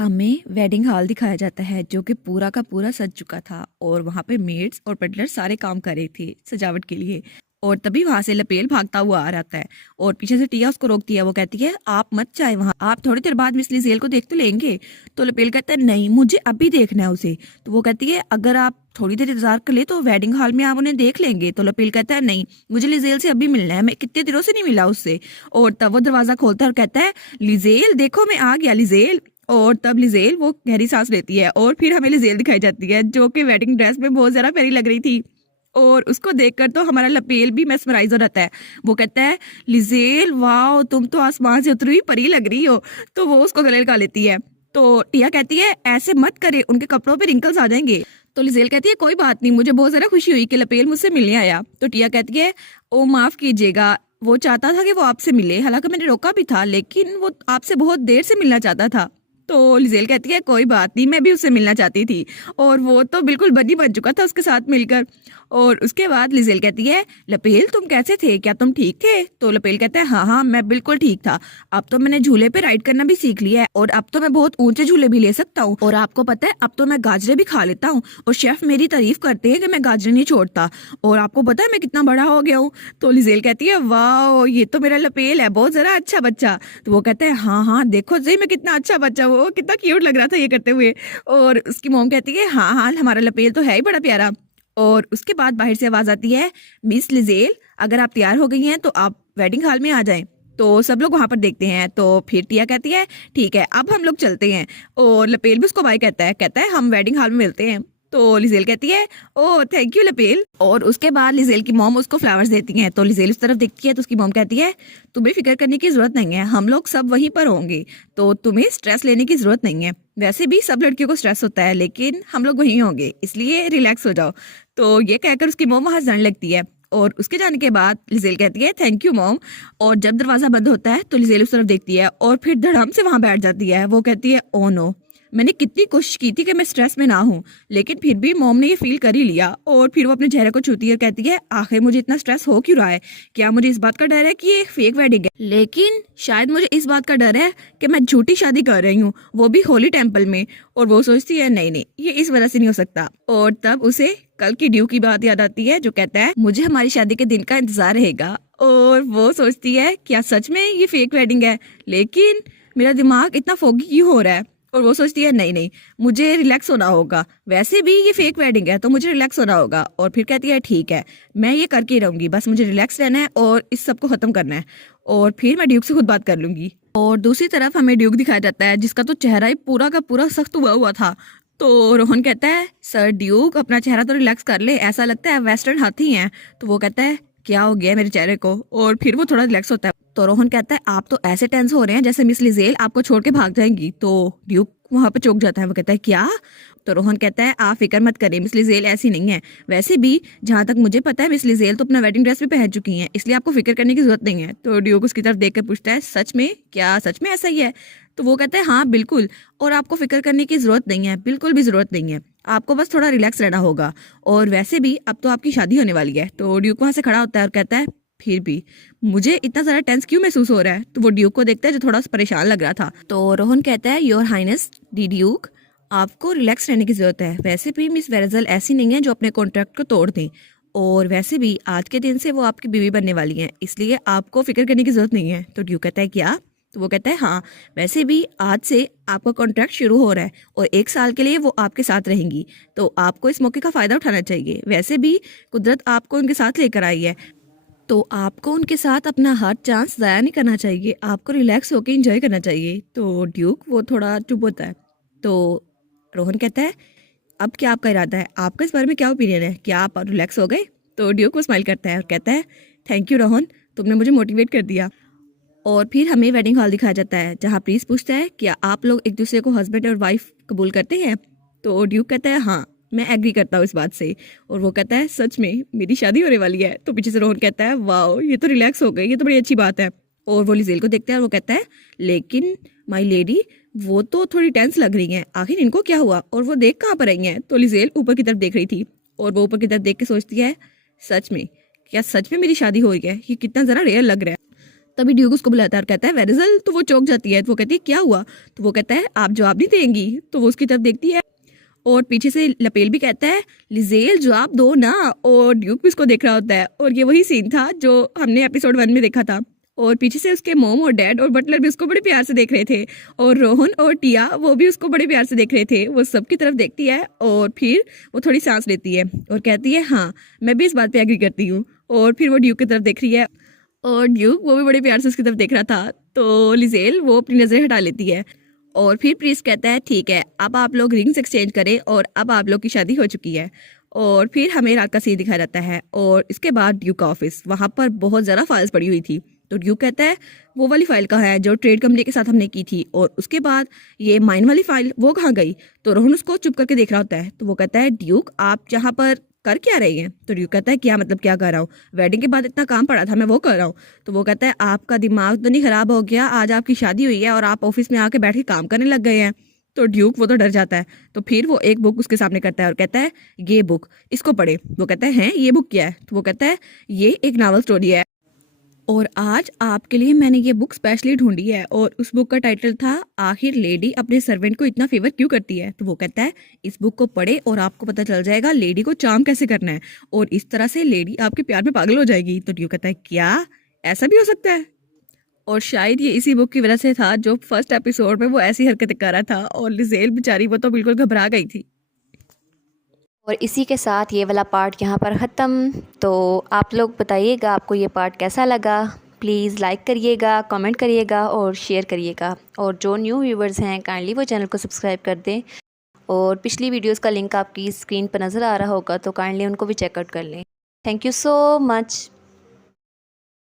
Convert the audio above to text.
हमें wedding hall दिखाया जाता है जो कि पूरा का पूरा सज चुका था और वहाँ पे मेड्स और बटलर सारे काम कर रहे थे सजावट के लिए। और तभी वहां से लपेल भागता हुआ आ रहा है और पीछे से टिया उसको रोकती है। वो कहती है आप मत जाए वहां, आप थोड़ी देर बाद मिस लिजेल को देख तो लेंगे। तो लपेल कहता है नहीं, मुझे अभी देखना है उसे। तो वो कहती है अगर आप थोड़ी देर इंतजार कर ले तो वेडिंग हॉल में आप उन्हें देख लेंगे। तो लपेल कहता है नहीं, मुझे लिजेल से अभी मिलना है, मैं कितने दिनों से नहीं मिला उससे। और तब वो दरवाजा खोलता है और कहता है लिजेल देखो मैं आ गया लिजेल। और तब लिजेल वो गहरी सांस लेती है और फिर हमें लिजेल दिखाई जाती है जो कि वेडिंग ड्रेस में बहुत ज्यादा प्यारी लग रही थी। और उसको देखकर तो हमारा लपेल भी मेस्मराइज हो जाता है। वो कहता है लिजेल वाओ तुम तो आसमान से उतरी हुई परी लग रही हो। तो वो उसको गले लगा लेती है। तो टिया कहती है ऐसे मत करे, उनके कपड़ों पे रिंकल्स आ जाएंगे। तो लिजेल कहती है कोई बात नहीं, मुझे बहुत ज्यादा खुशी हुई कि लपेल मुझसे मिलने आया। तो टिया कहती है ओ माफ कीजिएगा, वो चाहता था कि वो आपसे मिले, हालांकि मैंने रोका भी था, लेकिन वो आपसे बहुत देर से मिलना चाहता था। तो लिजेल कहती है कोई बात नहीं, मैं भी उससे मिलना चाहती थी और वो तो बिल्कुल बनी बन चुका था उसके साथ मिलकर। और उसके बाद लिजेल कहती है लपेल तुम कैसे थे, क्या तुम ठीक थे? तो लपेल कहता है हाँ हाँ मैं बिल्कुल ठीक था, अब तो मैंने झूले पे राइड करना भी सीख लिया है और अब तो मैं बहुत ऊंचे झूले भी ले सकता हूँ। और आपको पता है अब तो मैं गाजरे भी खा लेता हूँ और शेफ मेरी तारीफ करते हैं कि मैं गाजरे नहीं छोड़ता। और आपको पता है मैं कितना बड़ा हो गया हूँ। तो लिजेल कहती है वाह ये तो मेरा लपेल है, बहुत जरा अच्छा बच्चा। तो वो कहता है हाँ हाँ देखो सही मैं कितना अच्छा बच्चा हूँ, वो कितना क्यूट लग रहा था ये करते हुए। और उसकी मोम कहती है हाँ हाँ हमारा लपेल तो है ही बड़ा प्यारा। और उसके बाद बाहर से आवाज आती है मिस लिजेल अगर आप तैयार हो गई हैं तो आप वेडिंग हॉल में आ जाएं। तो सब लोग वहां पर देखते हैं। तो फिर टिया कहती है ठीक है अब हम लोग चलते हैं। और लपेल भी उसको बाय कहता है हम वेडिंग हॉल में मिलते हैं। तो लिजेल कहती है ओ थैंक यू लपेल। और उसके बाद लिजेल की मॉम उसको फ्लावर्स देती हैं। तो लिजेल उस तरफ देखती है तो उसकी मॉम कहती है तुम्हें फिक्र करने की जरूरत नहीं है, हम लोग सब वहीं पर होंगे, तो तुम्हें स्ट्रेस लेने की जरूरत नहीं है। वैसे भी सब लड़कियों को स्ट्रेस होता है लेकिन हम लोग वहीं होंगे, इसलिए रिलैक्स हो जाओ। तो ये कहकर उसकी मोम वहां जाने लगती है। और उसके जाने के बाद लिजेल कहती है थैंक यू मॉम। और जब दरवाजा बंद होता है तो लिजेल उस तरफ देखती है और फिर धड़ाम से वहां बैठ जाती है। वो कहती है ओ नो, मैंने कितनी कोशिश की थी कि मैं स्ट्रेस में ना हूँ, लेकिन फिर भी मॉम ने ये फील कर ही लिया। और फिर वो अपने चेहरे को छूती है और कहती है आखिर मुझे इतना स्ट्रेस हो क्यों रहा है? क्या मुझे इस बात का डर है कि ये एक फेक वेडिंग है? लेकिन शायद मुझे इस बात का डर है कि मैं झूठी शादी कर रही हूँ, वो भी होली टेम्पल में। और वो सोचती है नहीं नहीं ये इस वजह से नहीं हो सकता। और तब उसे कल की ड्यू की बात याद आती है जो कहता है मुझे हमारी शादी के दिन का इंतजार रहेगा। और वो सोचती है क्या सच में ये फेक वेडिंग है? लेकिन मेरा दिमाग इतना फोगी क्यों हो रहा है? और वो सोचती है नहीं नहीं मुझे रिलैक्स होना होगा, वैसे भी ये फेक वेडिंग है तो मुझे रिलैक्स होना होगा। और फिर कहती है ठीक है मैं ये करके ही रहूंगी, बस मुझे रिलैक्स रहना है और इस सब को खत्म करना है और फिर मैं ड्यूक से खुद बात कर लूंगी। और दूसरी तरफ हमें ड्यूक दिखाया जाता है जिसका तो चेहरा ही पूरा का पूरा सख्त हुआ हुआ था। तो रोहन कहता है सर ड्यूक अपना चेहरा तो रिलैक्स कर ले, ऐसा लगता है वेस्टर्न हाथी है। तो वो कहता है क्या हो गया मेरे चेहरे को? और फिर वो थोड़ा रिलैक्स होता है। तो रोहन कहता है आप तो ऐसे टेंस हो रहे हैं जैसे मिस लिजेल आपको छोड़ के भाग जाएंगी। तो ड्यूक वहां पे चौंक जाता है। वो कहता है क्या? तो रोहन कहता है आप फिक्र मत करें, मिस लिजेल ऐसी नहीं है, वैसे भी जहां तक मुझे पता है मिस लिजेल तो अपना वेडिंग ड्रेस भी पहन चुकी हैं, इसलिए आपको फिक्र करने की जरूरत नहीं है। तो ड्यूक उसकी तरफ देखकर पूछता है सच में, क्या सच में ऐसा ही है? तो वो कहता है हाँ बिल्कुल, और आपको फिक्र करने की जरूरत नहीं है, बिल्कुल भी जरूरत नहीं है, आपको बस थोड़ा रिलैक्स रहना होगा। और वैसे भी अब तो आपकी शादी होने वाली है। तो ड्यूक वहां से खड़ा होता है और कहता है फिर भी मुझे इतना सारा टेंस क्यों महसूस हो रहा है? तो वो ड्यूक को देखता है जो थोड़ा परेशान लग रहा था। तो रोहन कहता है योर हाइनेस डी ड्यूक, आपको रिलैक्स रहने की जरूरत है, वैसे भी मिस वेरेजल ऐसी नहीं है जो अपने कॉन्ट्रैक्ट को तोड़ दें, और वैसे भी आज के दिन से वो आपकी बीवी बनने वाली हैं, इसलिए आपको फिक्र करने की जरूरत नहीं है। तो ड्यूक कहता है क्या? तो वो कहता है हाँ वैसे भी आज से आपका कॉन्ट्रैक्ट शुरू हो रहा है और 1 साल के लिए वो आपके साथ रहेंगी, तो आपको इस मौके का फायदा उठाना चाहिए। वैसे भी कुदरत आपको उनके साथ लेकर आई है, तो आपको उनके साथ अपना हर चांस ज़ाया नहीं करना चाहिए, आपको रिलैक्स होकर एंजॉय करना चाहिए। तो ड्यूक वो थोड़ा चुप होता है। तो रोहन कहता है अब क्या आपका इरादा है, आपका इस बारे में क्या ओपिनियन है, क्या आप रिलैक्स हो गए? तो ड्यूक को स्माइल करता है और कहता है थैंक यू रोहन, तुमने मुझे मोटिवेट कर दिया। और फिर हमें वेडिंग हॉल दिखाया जाता है जहाँ प्रीस पूछता है क्या आप लोग एक दूसरे को हस्बैंड और वाइफ कबूल करते हैं? तो ड्यूक कहता है हाँ मैं एग्री करता हूँ इस बात से। और वो कहता है सच में मेरी शादी होने वाली है। तो पीछे से रोहन कहता है वाओ ये तो रिलैक्स हो गई, ये तो बड़ी अच्छी बात है। और वो लिजेल को देखता है और वो कहता है लेकिन माई लेडी वो तो थोड़ी टेंस लग रही हैं, आखिर इनको क्या हुआ और वो देख कहाँ पर रही हैं? तो लिजेल ऊपर की तरफ देख रही थी और वो ऊपर की तरफ देख के सोचती है सच में, क्या सच में मेरी शादी हो रही है? ये कितना जरा रेयर लग रहा है। तभी ड्यूक उसको बुलाता है और कहता है वेरेजल, तो वो चौंक जाती है। तो वो कहती है क्या हुआ? तो वो कहता है आप जवाब नहीं देंगी? तो वो उसकी तरफ देखती है और पीछे से लपेल भी कहता है लिजेल जवाब दो ना, और ड्यूक भी उसको देख रहा होता है। और ये वही सीन था जो हमने एपिसोड 1 में देखा था। और पीछे से उसके मॉम और डैड और बटलर भी उसको बड़े प्यार से देख रहे थे, और रोहन और टिया वो भी उसको बड़े प्यार से देख रहे थे। वो सबकी तरफ देखती है और फिर वो थोड़ी सांस लेती है और कहती है हाँ मैं भी इस बात पे एग्री करती हूँ। और फिर वो ड्यूक की तरफ देख रही है और ड्यूक वो भी बड़े प्यार से उसकी तरफ देख रहा था। तो लिजेल वो अपनी नजरें हटा लेती है और फिर प्रीस्ट कहता है ठीक है अब आप लोग रिंग्स एक्सचेंज करें और अब आप लोग की शादी हो चुकी है। और फिर हमें रात का सीन दिखाया जाता है और इसके बाद ड्यूक का ऑफिस, वहाँ पर बहुत ज़्यादा फाइल्स पड़ी हुई थी। तो ड्यूक कहता है वो वाली फाइल कहाँ है जो ट्रेड कंपनी के साथ हमने की थी, और उसके बाद ये माइन वाली फाइल वो कहाँ गई? तो रोहन उसको चुप करके देख रहा होता है। तो वो कहता है ड्यूक आप जहाँ पर कर क्या रही हैं? तो ड्यूक कहता है क्या मतलब क्या कर रहा हूँ? वेडिंग के बाद इतना काम पड़ा था मैं वो कर रहा हूँ। तो वो कहता है आपका दिमाग तो नहीं खराब हो गया? आज आपकी शादी हुई है और आप ऑफिस में आके बैठ के काम करने लग गए हैं। तो ड्यूक वो तो डर जाता है। तो फिर वो एक बुक उसके सामने करता है और कहता है ये बुक इसको पढ़े। वो कहता है हैं ये बुक क्या है? तो वो कहता है ये एक नावल स्टोरी है और आज आपके लिए मैंने ये बुक स्पेशली ढूंढी है। और उस बुक का टाइटल था आखिर लेडी अपने सर्वेंट को इतना फेवर क्यों करती है। तो वो कहता है इस बुक को पढ़े और आपको पता चल जाएगा लेडी को चार्म कैसे करना है, और इस तरह से लेडी आपके प्यार में पागल हो जाएगी। तो ड्यूक कहता है क्या ऐसा भी हो सकता है? और शायद ये इसी बुक की वजह से था जो फर्स्ट एपिसोड में वो ऐसी हरकतें कर रहा था, और लिजेल बेचारी वो तो बिल्कुल घबरा गई थी। और इसी के साथ ये वाला पार्ट यहाँ पर ख़त्म। तो आप लोग बताइएगा आपको ये पार्ट कैसा लगा। प्लीज़ लाइक करिएगा, कमेंट करिएगा और शेयर करिएगा। और जो न्यू व्यूवर्स हैं काइंडली वो चैनल को सब्सक्राइब कर दें। और पिछली वीडियोस का लिंक आपकी स्क्रीन पर नज़र आ रहा होगा तो काइंडली उनको भी चेकआउट कर लें। Thank you so much.